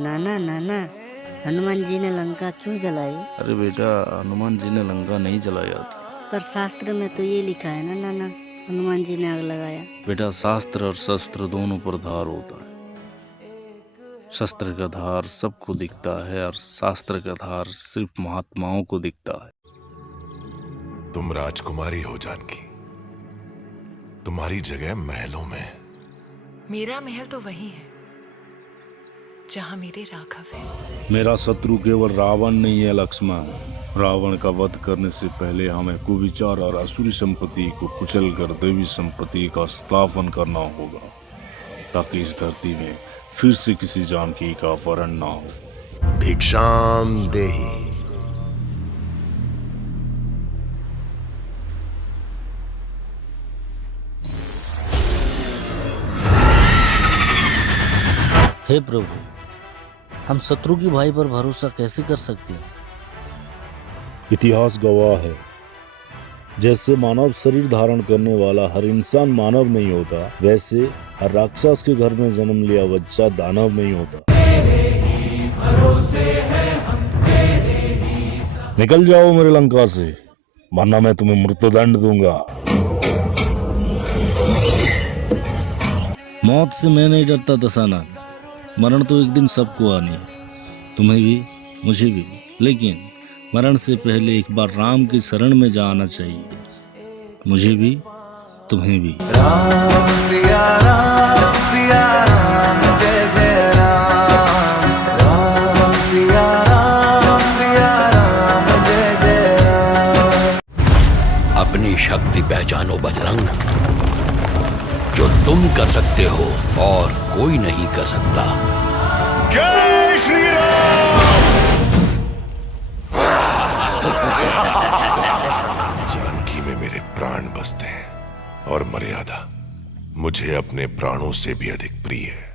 नाना नाना, हनुमान जी ने लंका क्यों जलाई? अरे बेटा, हनुमान जी ने लंका नहीं जलाया था। पर शास्त्र में तो ये लिखा है ना नाना, हनुमान जी ने आग लगाया। बेटा, शास्त्र और शस्त्र दोनों पर धार होता है। शस्त्र का धार सबको दिखता है और शास्त्र का धार सिर्फ महात्माओं को दिखता है। तुम राजकुमारी हो जानकी, तुम्हारी जगह महलों में। मेरा महल तो वही है जहां मेरे राघव है। मेरा शत्रु केवल रावण नहीं है लक्ष्मण। रावण का वध करने से पहले हमें कुविचार और असुरी संपत्ति को कुचल कर देवी संपत्ति का स्थापन करना होगा, ताकि इस धरती में फिर से किसी जानकी का अपहरण ना हो। भिक्षाम देहि। हे प्रभु, हम शत्रु की भाई पर भरोसा कैसे कर सकते हैं? इतिहास गवाह है, जैसे मानव शरीर धारण करने वाला हर इंसान मानव नहीं होता, वैसे हर राक्षस के घर में जन्म लिया बच्चा दानव नहीं होता। निकल जाओ मेरे लंका से, वरना मैं तुम्हें मृत्युदंड दूंगा। मौत से मैं नहीं डरता दशानन, मरण तो एक दिन सबको आनी है, तुम्हें भी मुझे भी। लेकिन मरण से पहले एक बार राम की शरण में जाना चाहिए, मुझे भी तुम्हें भी। राम सिया राम जय जय राम। राम सिया राम जय जय राम। अपनी शक्ति पहचानो बजरंग, जो तुम कर सकते हो और कोई नहीं कर सकता। जय श्री राम। जानकी में मेरे प्राण बसते हैं और मर्यादा मुझे अपने प्राणों से भी अधिक प्रिय है।